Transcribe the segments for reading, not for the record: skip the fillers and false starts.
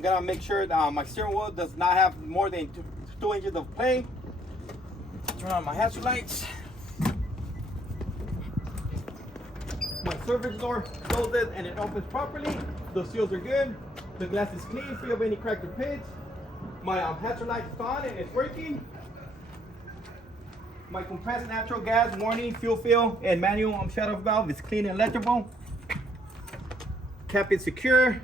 I'm gonna make sure that my steering wheel does not have more than 2 inches of play. Turn on my hazard lights. My service door closes and it opens properly. The seals are good. The glass is clean, free of any cracked or pits. My hazard light is on and it's working. My compressed natural gas warning, fuel fill, and manual shut-off valve is clean and legible. Cap is secure.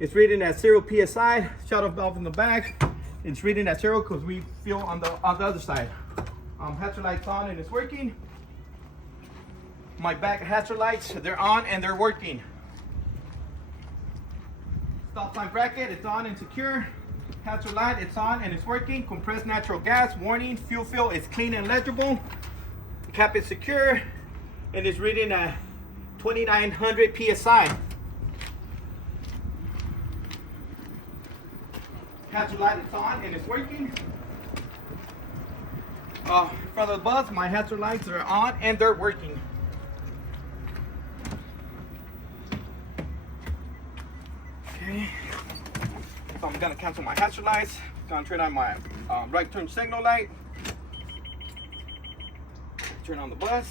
It's reading at 0 psi. Shut-off valve in the back. It's reading at 0 because we feel on the other side. Hazard lights on and it's working. My back hazard lights, they're on and they're working. Stop sign bracket, it's on and secure. Hazard light, it's on and it's working. Compressed natural gas warning, fuel fill is clean and legible. Cap is secure and it's reading at 2900 psi. Hazard light, it's on and it's working. In front of the bus, my hazard lights are on and they're working. Okay, so I'm gonna cancel my hazard lights. Gonna turn on my right turn signal light. Turn on the bus.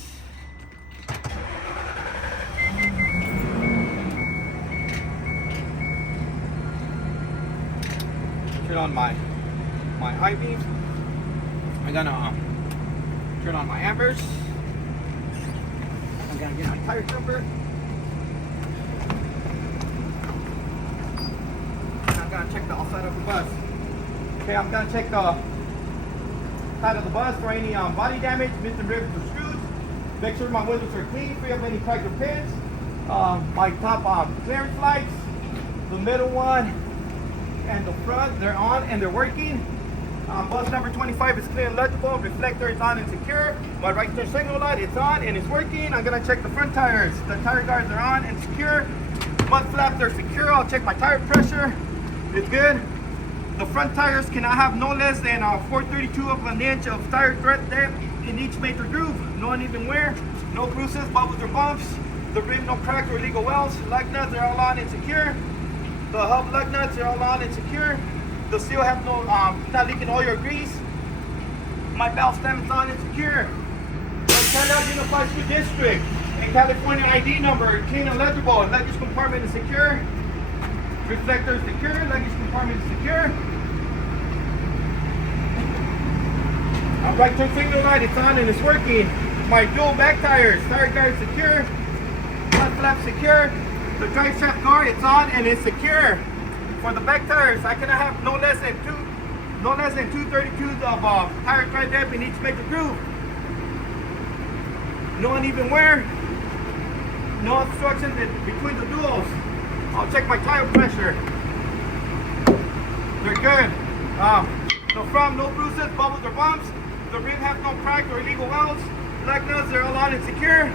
Turn on my high beams. I'm gonna turn on my ambers. I'm gonna get my tire jumper. I'm gonna check the outside of the bus. Okay, I'm gonna check the side of the bus for any body damage, missing rivets or screws. Make sure my windows are clean, free of any cracked or pins. My top clearance lights, the middle one, and the front, they're on and they're working. Bus number 25 is clear and legible. Reflector is on and secure. My right turn signal light, it's on and it's working. I'm gonna check the front tires. The tire guards are on and secure. Mud flaps are secure. I'll check my tire pressure. It's good. The front tires cannot have no less than 4/32 of an inch of tire tread depth in each major groove. No uneven wear, no bruises, bubbles, or bumps. The rim, no cracks or illegal welds. Lug nuts, they're all on and secure. The hub lug nuts are all on and secure. The seal has no, not leaking oil or grease. My valve stem is on and secure. The Canada Unified School District and California ID number, clean and legible. Luggage compartment is secure. Reflector is secure. Luggage compartment is secure. Right turn signal light, it's on and it's working. My dual back tires, tire guard secure. Front flap secure. The drive shaft guard, it's on and it's secure. For the back tires, I cannot have no less than 2/32 of tire tread depth in each major groove. No uneven wear, no obstruction between the duals. I'll check my tire pressure. They're good. No front, no bruises, bubbles or bumps. The rim has no crack or illegal welds. Lug nuts, they're all on and secure.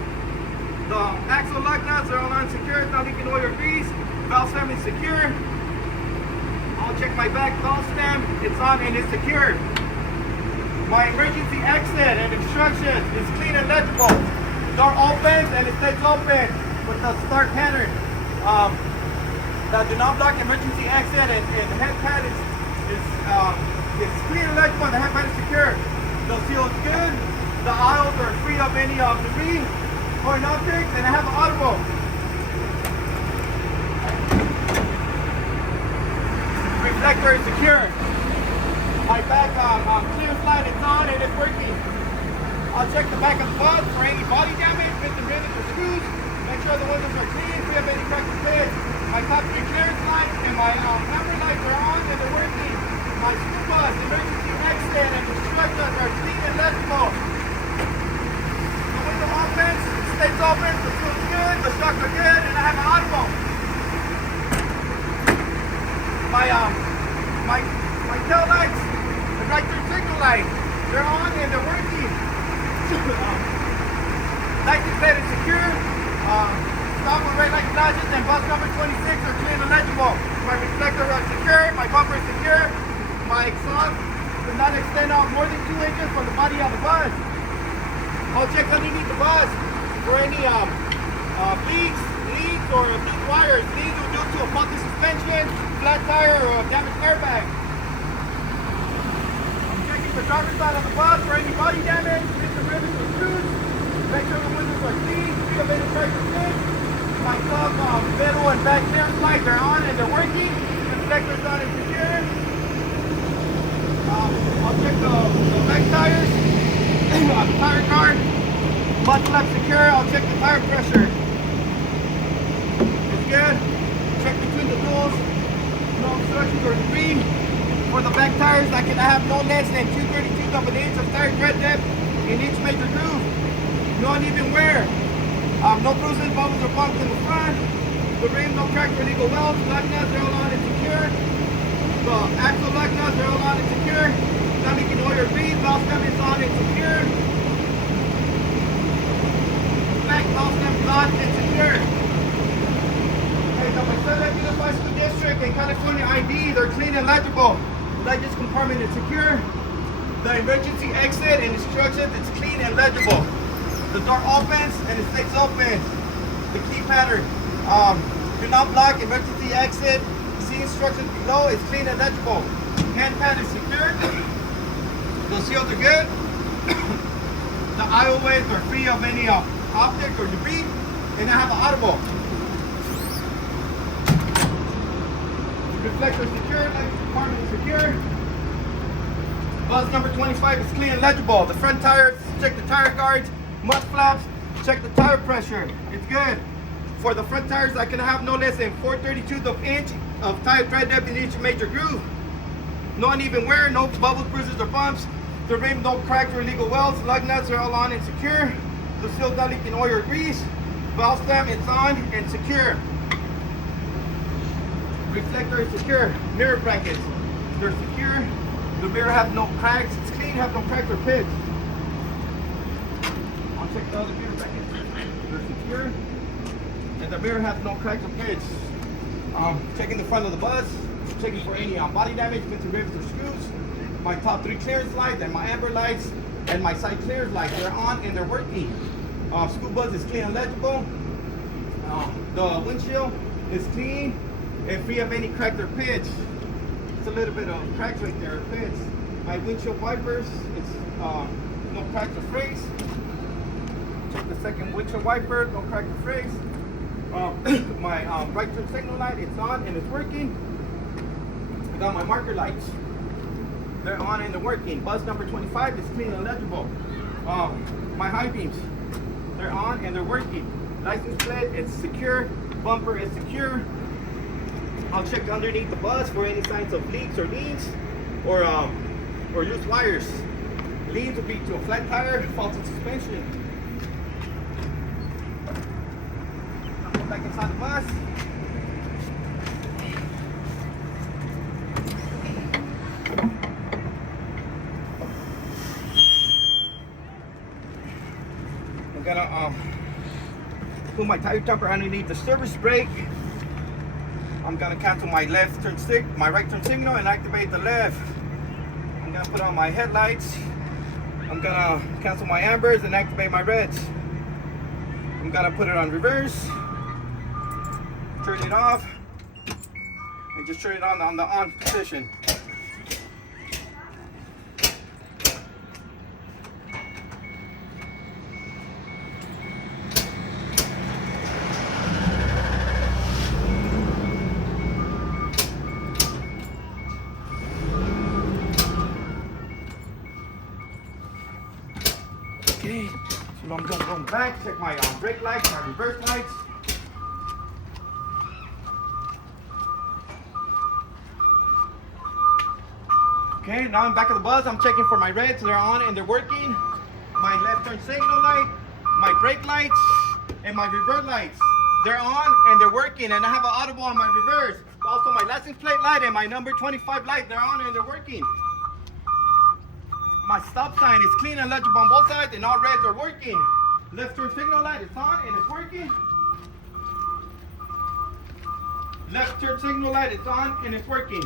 The axle lug nuts are all on and secure. It's not leaking oil or grease. Valve stem is secure. I'll check my back valve stem. It's on and it's secured. My emergency exit and instructions is clean and legible. Door opens and it stays open with the start pattern. The do not block emergency exit and the head pad is clean and legible and the head pad is secure. The seal is good. The aisles are free of any debris or objects, and I have an audible. Reflector is secure. My back clearance light is on and it's working. I'll check the back of the bus for any body damage, missing rivets or screws. Make sure the windows are clean, free of any cracks or pits. My top three clearance lights and my number lights are on and they're working. My school bus, emergency exit, and instructions are clean and legible. The window opens, it stays open, the fuel's good, the shocks are good, and I have an audible. My tail lights, the right turn signal light, they're on and they're working. Lighting plate is secure. Stop and red light flashes and bus number 26 are clean and legible. My reflector is secure, my bumper is secure. My exhaust does not extend out more than 2 inches from the body of the bus. I'll check underneath the bus for any leaks or leak wires. These are due to a faulty suspension. flat tire or a damaged airbag. I'm checking the driver's side of the bus for any body damage, missing rivets or screws. Make sure the windows are clean, free of any cracks or dents. My club middle and back clearance lights are on and they're working. The reflector's on and secure. I'll check the back tires, the tire guard, mud flap secure. I'll check the tire pressure. It's good. Check between the doors, no obstructions or debris. For the back tires, I can have no less than 2/32 of an inch of tire tread depth in each major groove. No uneven wear. No bruises, bubbles, or bumps in the front. The rim, no cracks or illegal welds. Lug nuts are all on and secure. The axle lug nuts are all on and secure. Now you can oil your grease. Valve stem is on and secure. Back valve stem is on and secure. Okay, now my Visalia Unified School District and California ID, they're clean and legible. The luggage compartment is secure. The emergency exit and instructions, it's clean and legible. The door opens and it stays open. The key pattern. Do not block emergency exit. See instructions below. It's clean and legible. Hand pad is secured. The seals are good. The aisleways are free of any optics or debris. And I have an audible. Reflector is secure. Luggage compartment is secure. Bus number 25 is clean and legible. The front tires, check the tire guards. Mud flaps, check the tire pressure. It's good. For the front tires, I can have no less than 4/32 of inch of tire tread depth in each major groove. No uneven wear, no bubbles, bruises, or bumps. The rim, no cracks or illegal welds. Lug nuts are all on and secure. The seal's not leaking oil or grease. Valve stem, it's on and secure. Reflector is secure. Mirror brackets, they're secure. The mirror have no cracks. It's clean, have no cracks or pits. Check the other mirror brackets. They're secure. And the mirror has no cracks or pits. Checking the front of the bus. Checking for any body damage, missing rivets or screws. My top 3 clearance lights and my amber lights and my side clearance lights. They're on and they're working. School bus is clean and legible. The windshield is clean and free of any cracks or pits. It's a little bit of cracks right there, pits. My windshield wipers, it's no cracks or frays. Check the second windshield wiper, no crack or frays. My right turn signal light, it's on and it's working. I got my marker lights. They're on and they're working. Bus number 25 is clean and legible. My high beams, they're on and they're working. License plate, it's secure. Bumper is secure. I'll check underneath the bus for any signs of leaks or leans or loose wires. Leans would be to a flat tire, faulty suspension. Back inside the bus. I'm gonna put my tire jumper underneath the service brake. I'm gonna cancel my my right turn signal and activate the left. I'm gonna put on my headlights. I'm gonna cancel my ambers and activate my reds. I'm gonna put it on reverse. Turn it off and just turn it on the on position. Okay, so I'm gonna go back, check my brake lights, my reverse lights. Okay, now I'm back at the bus. I'm checking for my reds. They're on and they're working. My left turn signal light, my brake lights, and my reverse lights. They're on and they're working. And I have an audible on my reverse. Also my license plate light and my number 25 light. They're on and they're working. My stop sign is clean and legible on both sides and all reds are working. Left turn signal light is on and it's working. Left turn signal light is on and it's working.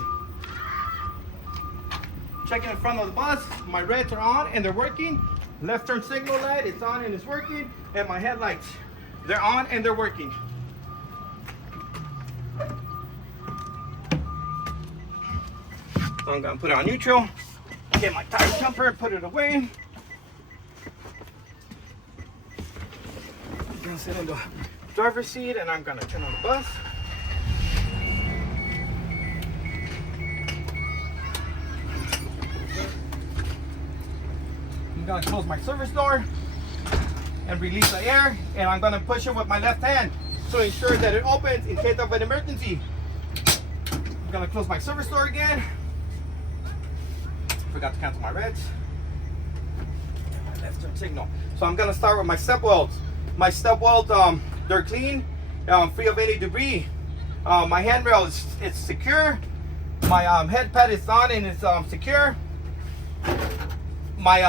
Checking in front of the bus, my reds are on and they're working. Left turn signal light, it's on and it's working. And my headlights, they're on and they're working. So I'm gonna put it on neutral, get my tire jumper, put it away. I'm gonna sit in the driver's seat and I'm gonna turn on the bus. I'm gonna close my service door and release the air, and I'm gonna push it with my left hand to ensure that it opens in case of an emergency. I'm gonna close my service door again. Forgot to cancel my reds. My left turn signal. So I'm gonna start with my step welds. My step welds, they're clean, free of any debris. My handrail is secure. My head pad is on and it's secure. My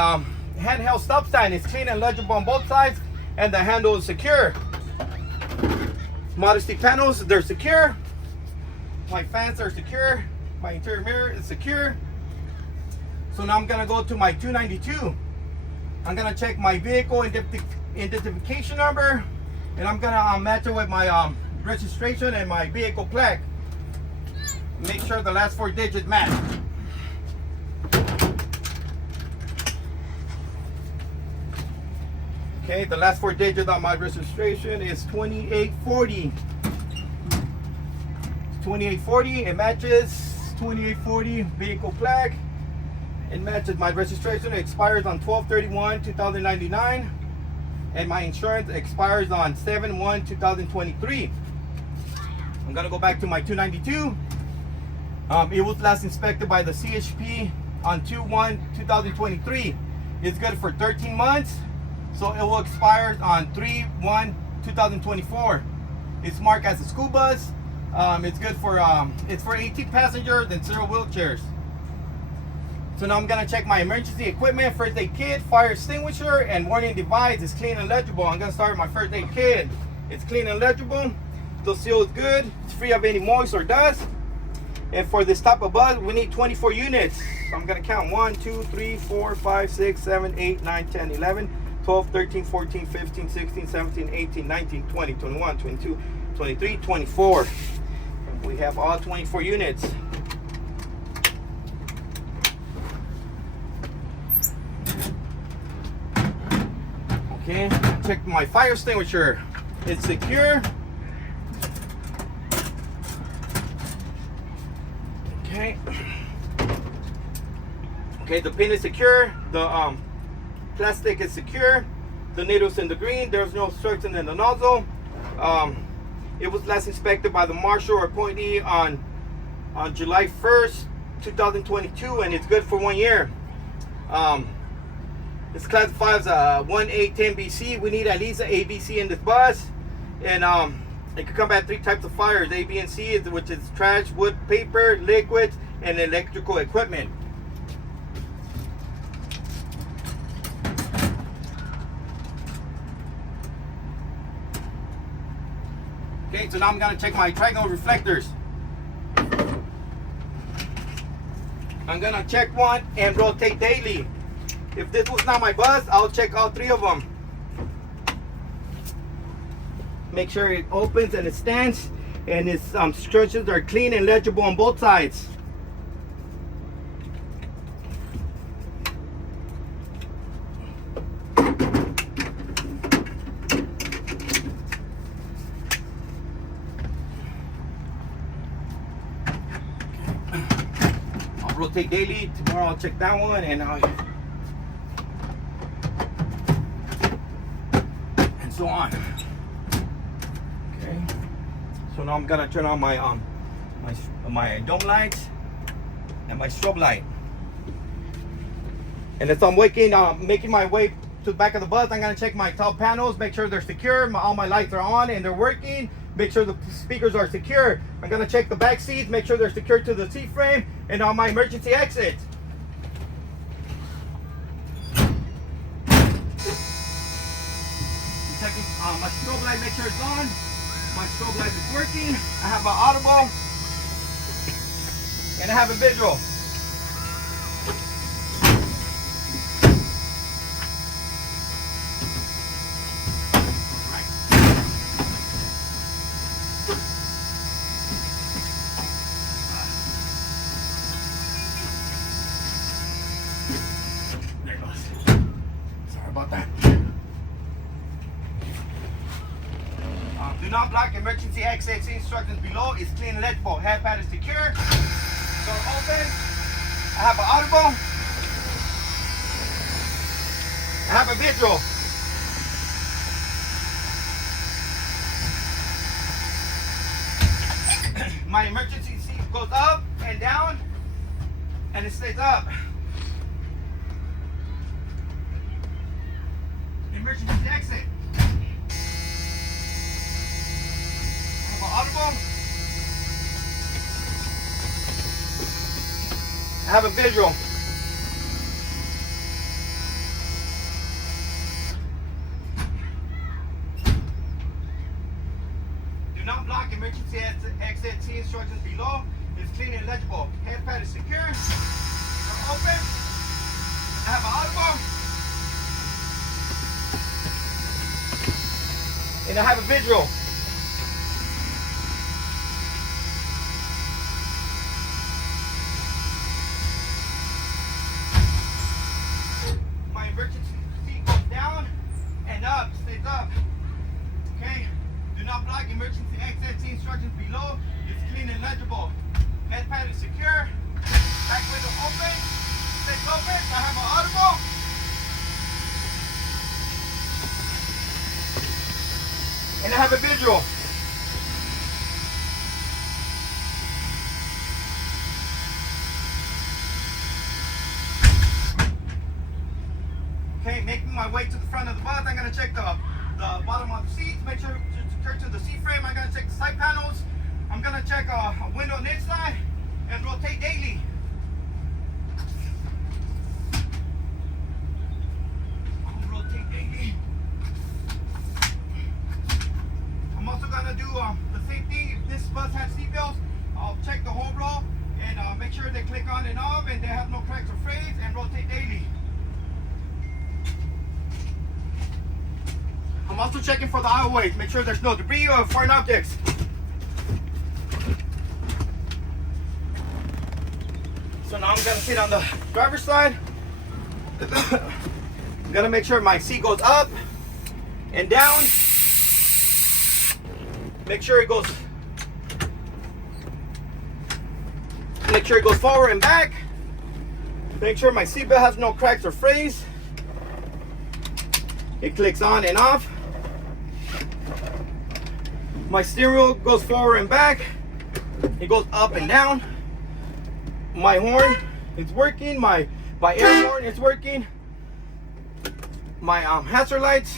handheld stop sign is clean and legible on both sides, and the handle is secure. Modesty panels, they're secure. My fans are secure. My interior mirror is secure. So now I'm gonna go to my 292. I'm gonna check my vehicle identification number, and I'm gonna match it with my registration and my vehicle plaque. Make sure the last 4 digits match. Okay, the last 4 digits on my registration is 2840. 2840, it matches 2840 vehicle plaque. It matches my registration. It expires on 12/31/2099, and my insurance expires on 7/1/2023. I'm gonna go back to my 292. It was last inspected by the CHP on 2/1/2023. It's good for 13 months. So it will expire on 3/1/2024. It's marked as a school bus. It's good for it's for 18 passengers and 0 wheelchairs. So now I'm gonna check my emergency equipment, first aid kit, fire extinguisher, and warning device is clean and legible. I'm gonna start with my first aid kit. It's clean and legible. The seal is good. It's free of any moist or dust. And for this type of bus, we need 24 units. So I'm gonna count 1, 2, 3, 4, 5, 6, 7, 8, 9, 10, 11. 12, 13, 14, 15, 16, 17, 18, 19, 20, 21, 22, 23, 24. We have all 24 units. Okay, check my fire extinguisher. It's secure. Okay. Okay, the pin is secure. The plastic is secure. The needle's in the green. There's no obstruction in the nozzle. It was last inspected by the marshal or appointee on July 1st, 2022, and it's good for 1 year. It's classified as a 1A10 BC. We need at least an ABC in this bus, and it could combat 3 types of fires: A, B, and C, which is trash, wood, paper, liquids, and electrical equipment. Okay, so now I'm gonna check my triangle reflectors. I'm gonna check one and rotate daily. If this was not my bus, I'll check all 3 of them. Make sure it opens and it stands, and its stretches are clean and legible on both sides. I'll rotate daily. Tomorrow I'll check that one, and so on. Okay, so now I'm gonna turn on my my dome lights and my strobe light. And as I'm making my way to the back of the bus, I'm gonna check my top panels, make sure they're secure. All my lights are on and they're working. Make sure the speakers are secure. I'm gonna check the back seats, make sure they're secure to the seat frame and on my emergency exit. Checking my strobe light, make sure it's on. My strobe light is working. I have my audible and I have a visual. boss. Sorry about that. Do not block emergency exit. See instructions below. It's clean and legible. Head pad is secure. Door open. I have an audible. I have a visual. My emergency seat goes up and down, and it stays up. Emergency exit. I have an audible. I have a visual. Do not block emergency exit. See instructions below. It's clean and legible. Head pad is secure. Door open. I have an audible. And I have a visual. My emergency seat goes down and up, stays up. Okay? Do not block emergency exit. See instructions below. It's clean and legible. Head pad is secure. Back window open. Stays open. I have an audible. And I have a visual. Okay, making my way to the front of the bus. I'm gonna check the bottom of the seats, make sure it's secured to the seat frame. I'm gonna check the side panels. I'm gonna check a window on the inside and rotate daily. I'll rotate daily. I'm also gonna do the same thing. If this bus has seat belts, I'll check the whole row and make sure they click on and off and they have no cracks or frays, and rotate daily. I'm also checking for the aisleways, make sure there's no debris or foreign objects. So now I'm gonna sit on the driver's side. I'm gonna make sure my seat goes up and down. Make sure it goes forward and back. Make sure my seatbelt has no cracks or frays. It clicks on and off. My steering wheel goes forward and back. It goes up and down. My horn is working. My air horn is working. My hazard lights,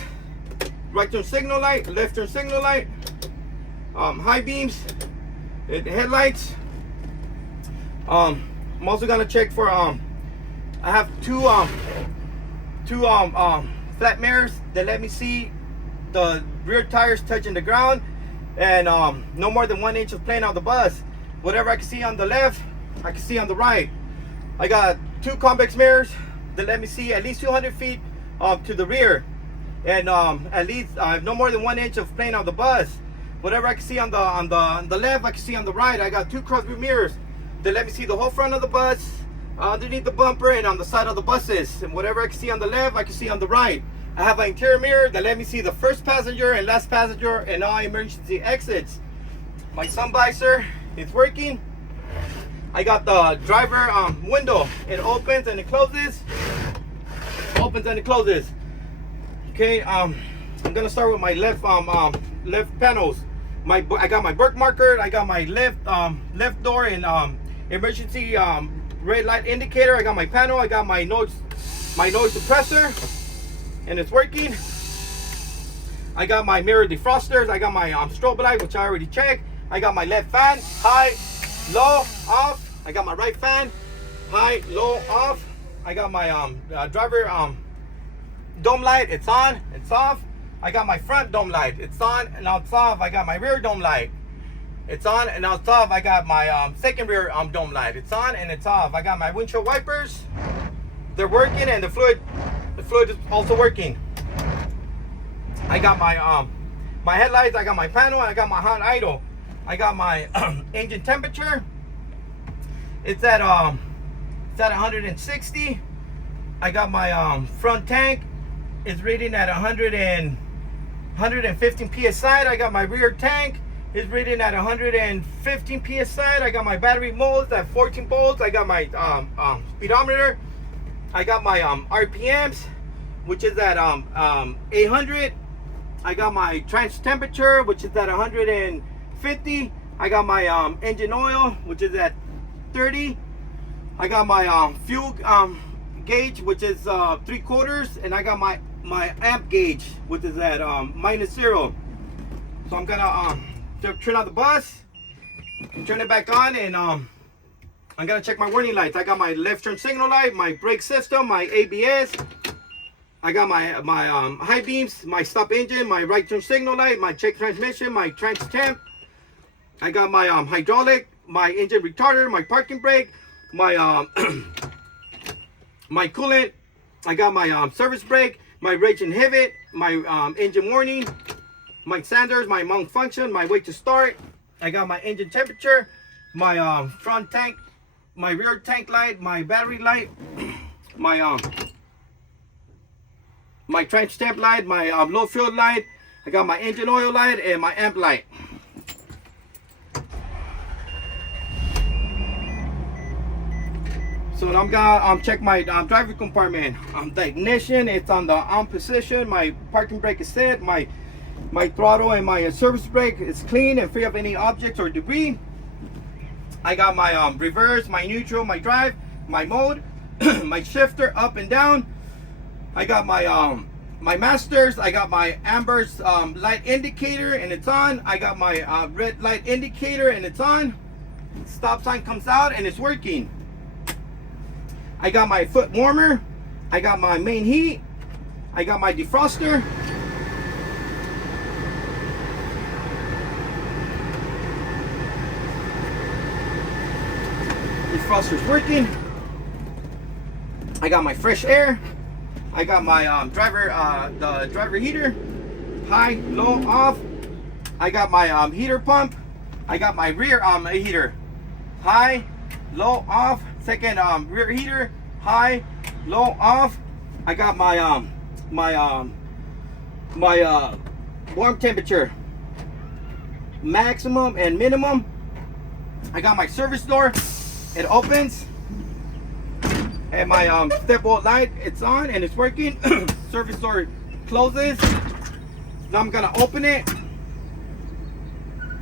right turn signal light, left turn signal light, high beams, the headlights. I'm also gonna check for I have two flat mirrors that let me see the rear tires touching the ground, and no more than 1 inch of plane on the bus. Whatever I can see on the left, I can see on the right. I got two convex mirrors that let me see at least 200 feet to the rear, and at least no more than 1 inch of plane on the bus. Whatever I can see on the left, I can see on the right. I got two cross view mirrors that let me see the whole front of the bus, underneath the bumper, and on the side of the buses. And whatever I can see on the left, I can see on the right. I have an interior mirror that let me see the first passenger and last passenger and all emergency exits. My sun visor is working. I got the driver window. It opens and it closes. Opens and it closes. Okay, I'm gonna start with my left left panels. I got my Burke marker. I got my left door and emergency red light indicator. I got my panel. I got my noise suppressor, and it's working. I got my mirror defrosters. I got my strobe light, which I already checked. I got my left fan, high, low, off. I got my right fan, high, low, off. I got my driver dome light. It's on, it's off. I got my front dome light. It's on and now it's off. I got my rear dome light. It's on and now it's off. I got my second rear dome light. It's on and it's off. I got my windshield wipers. They're working, and the fluid is also working. I got my my headlights. I got my panel. And I got my hot idle. I got my engine temperature. It's at 160. I got my front tank is rated at 115 psi. I got my rear tank is rated at 115 psi. I got my battery molds at 14 volts. I got my speedometer. I got my RPMs, which is at 800. I got my trans temperature, which is at 150. I got my engine oil, which is at 30. I got my fuel gauge, which is 3/4, and I got my amp gauge, which is at -0. So I'm gonna turn on the bus, turn it back on, and I'm gonna check my warning lights. I got my left turn signal light, my brake system, my ABS. I got my high beams, my stop engine, my right turn signal light, my check transmission, my trans temp. I got my hydraulic, my engine retarder, my parking brake, my my coolant. I got my service brake, my rage inhibit, my engine warning, my sensors, my mount function, my wait to start. I got my engine temperature, my front tank, my rear tank light, my battery light, my my trans temp light, my low fuel light. I got my engine oil light and my amp light. So I'm gonna check my driver compartment. The ignition, it's on the on position. My parking brake is set. My throttle and my service brake is clean and free of any objects or debris. I got my reverse, my neutral, my drive, my mode, my shifter up and down. I got my my masters. I got my amber's light indicator and it's on. I got my red light indicator and it's on. Stop sign comes out and it's working. I got my foot warmer. I got my main heat. I got my defroster. Defroster's working. I got my fresh air. I got my the driver heater, high, low, off. I got my heater pump. I got my rear heater, high, low, off. Second rear heater, high, low, off. I got my warm temperature, maximum and minimum. I got my service door, it opens, and my step bolt light, it's on and it's working. Service door closes. Now I'm gonna open it.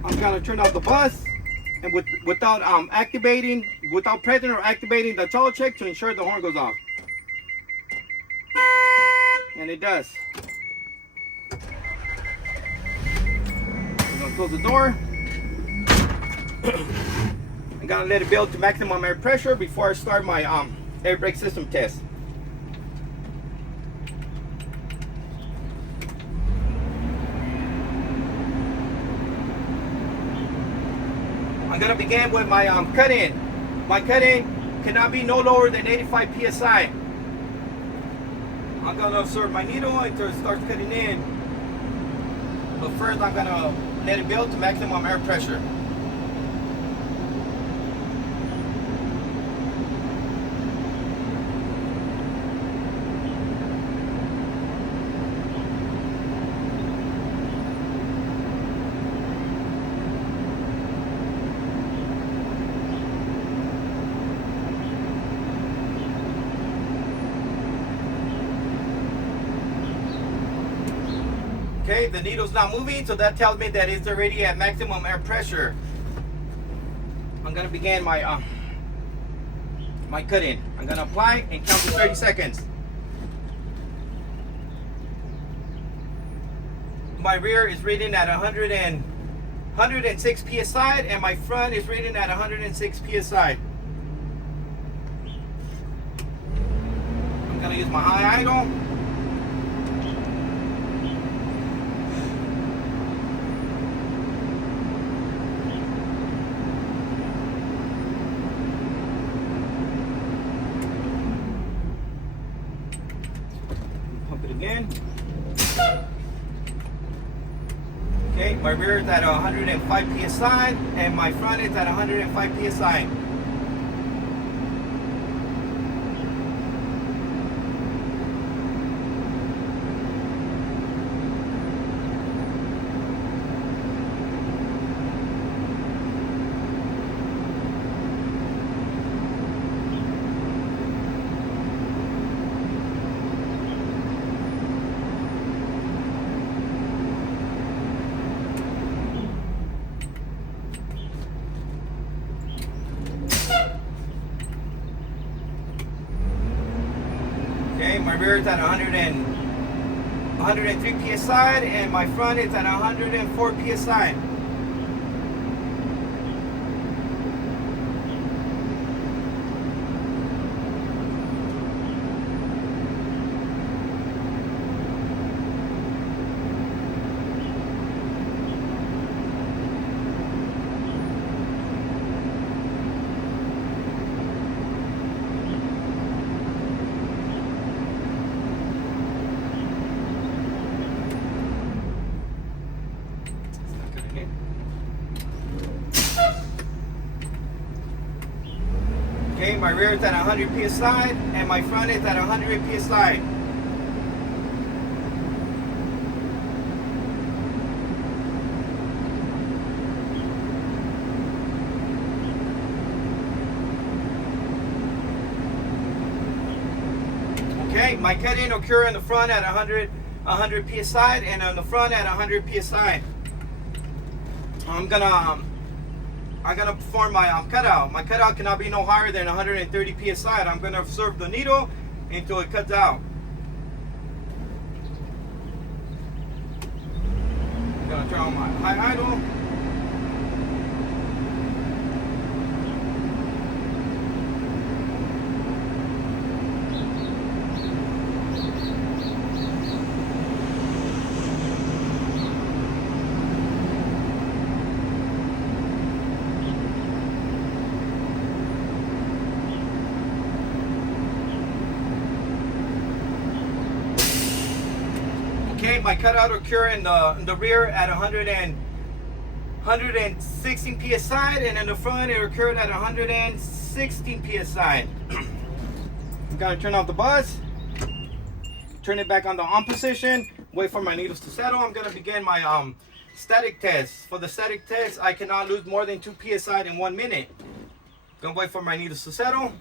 I'm gonna turn off the bus. And without pressing or activating the throttle check to ensure the horn goes off. And it does. I'm gonna close the door. I'm gonna let it build to maximum air pressure before I start my air brake system test. I'm gonna begin with my cut-in. My cut-in cannot be no lower than 85 psi. I'm gonna insert my needle until it starts cutting in. But first I'm gonna let it build to maximum air pressure. Okay, the needle's not moving, so that tells me that it's already at maximum air pressure. I'm gonna begin my my cut-in. I'm gonna apply and count to 30 seconds. My rear is reading at 106 psi, and my front is reading at 106 psi. I'm gonna use my high idle. Again. Okay, my rear is at 105 psi and my front is at 105 psi. my rear is at 103 psi, and my front is at 104 psi. Okay, my rear is at 100 psi and my front is at 100 psi. Okay, my cutting occur in the front at 100 psi and on the front at 100 psi. I'm gonna perform my cutout. My cutout cannot be no higher than 130 psi. I'm gonna observe the needle until it cuts out. I'm gonna turn on my high idle. Okay, my cutout occur in the rear at 116 psi, and in the front it occurred at 116 psi. I'm gonna turn off the bus, turn it back on the on position, wait for my needles to settle. I'm gonna begin my static test. For the static test, I cannot lose more than 2 psi in 1 minute. Gonna wait for my needles to settle.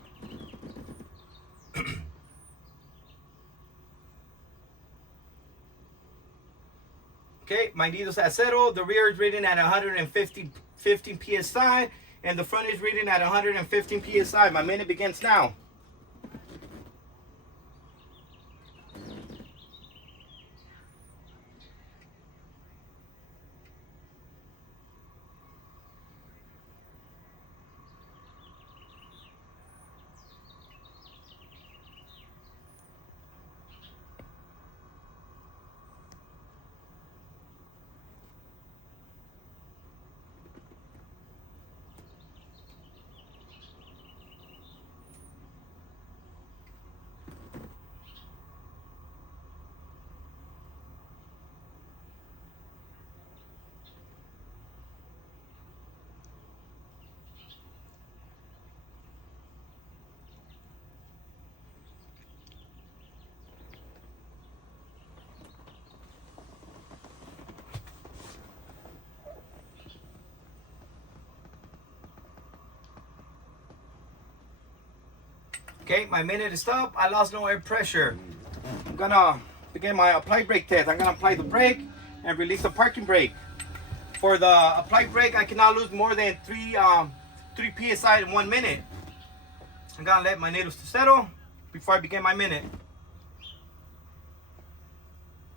Okay, my needles have settled. The rear is reading at 115 psi, and the front is reading at 115 psi. My minute begins now. Okay, my minute is up. I lost no air pressure. I'm gonna begin my apply brake test. I'm gonna apply the brake and release the parking brake. For the apply brake, I cannot lose more than 3 psi in 1 minute. I'm gonna let my needles to settle before I begin my minute.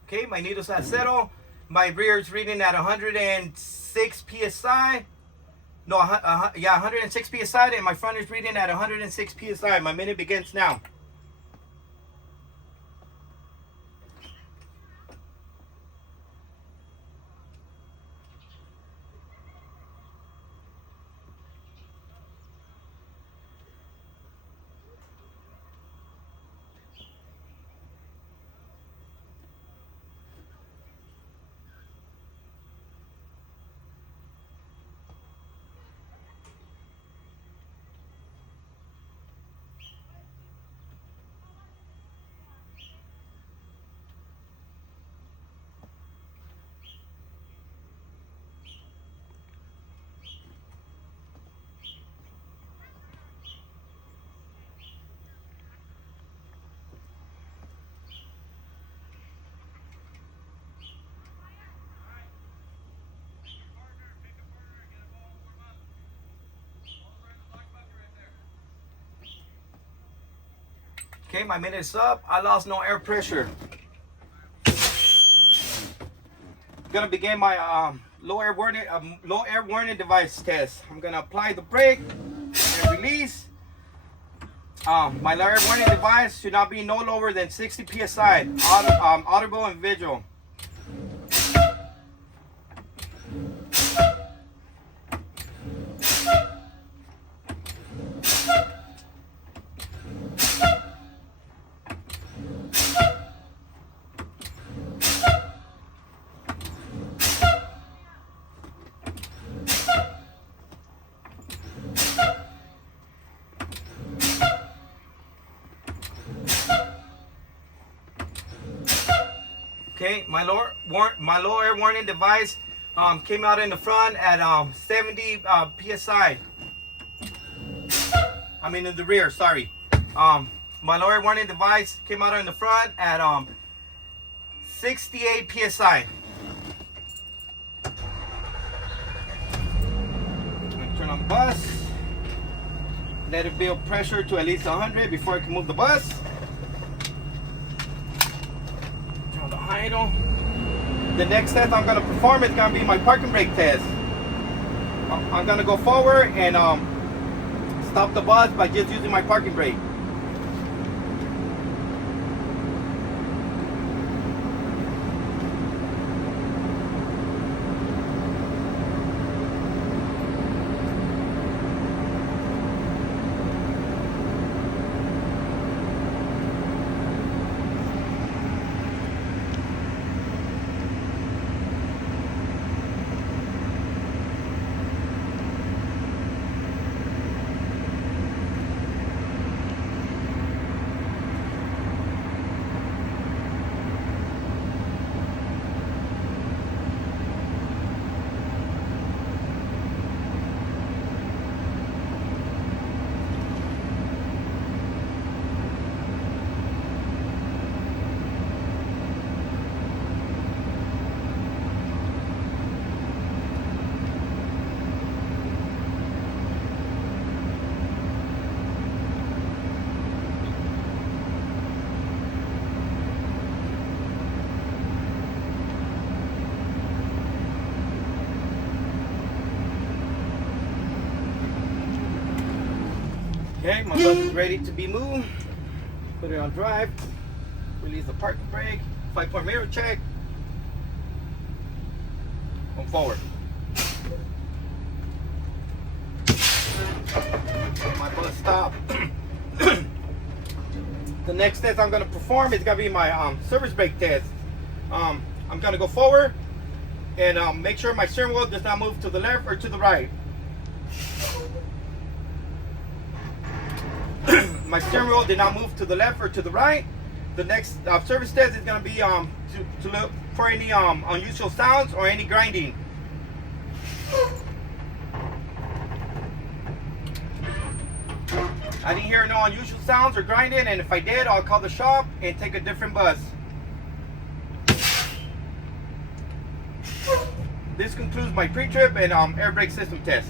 Okay, my needles have settled. My rear is reading at 106 psi. No, 106 psi, and my front is reading at 106 psi. My minute begins now. Okay, my minute is up. I lost no air pressure. Gonna begin my low air warning device test. I'm gonna apply the brake and release. My low air warning device should not be no lower than 60 psi, audible and visual. Okay, my low air warning device came out in the front at 70 psi. I mean in the rear, sorry. My low air warning device came out in the front at 68 psi. Turn on the bus. Let it build pressure to at least 100 before I can move the bus. Idle. The next test I'm going to perform is going to be my parking brake test. I'm going to go forward and stop the bus by just using my parking brake. Okay, my bus is ready to be moved. Put it on drive. Release the parking brake. 5-point mirror check. Going forward. My bus stop. The next test I'm going to perform is going to be my service brake test. I'm going to go forward and make sure my steering wheel does not move to the left or to the right. My steering wheel did not move to the left or to the right. The next service test is going to be to look for any unusual sounds or any grinding. I didn't hear no unusual sounds or grinding, and if I did, I'll call the shop and take a different bus. This concludes my pre-trip and air brake system test.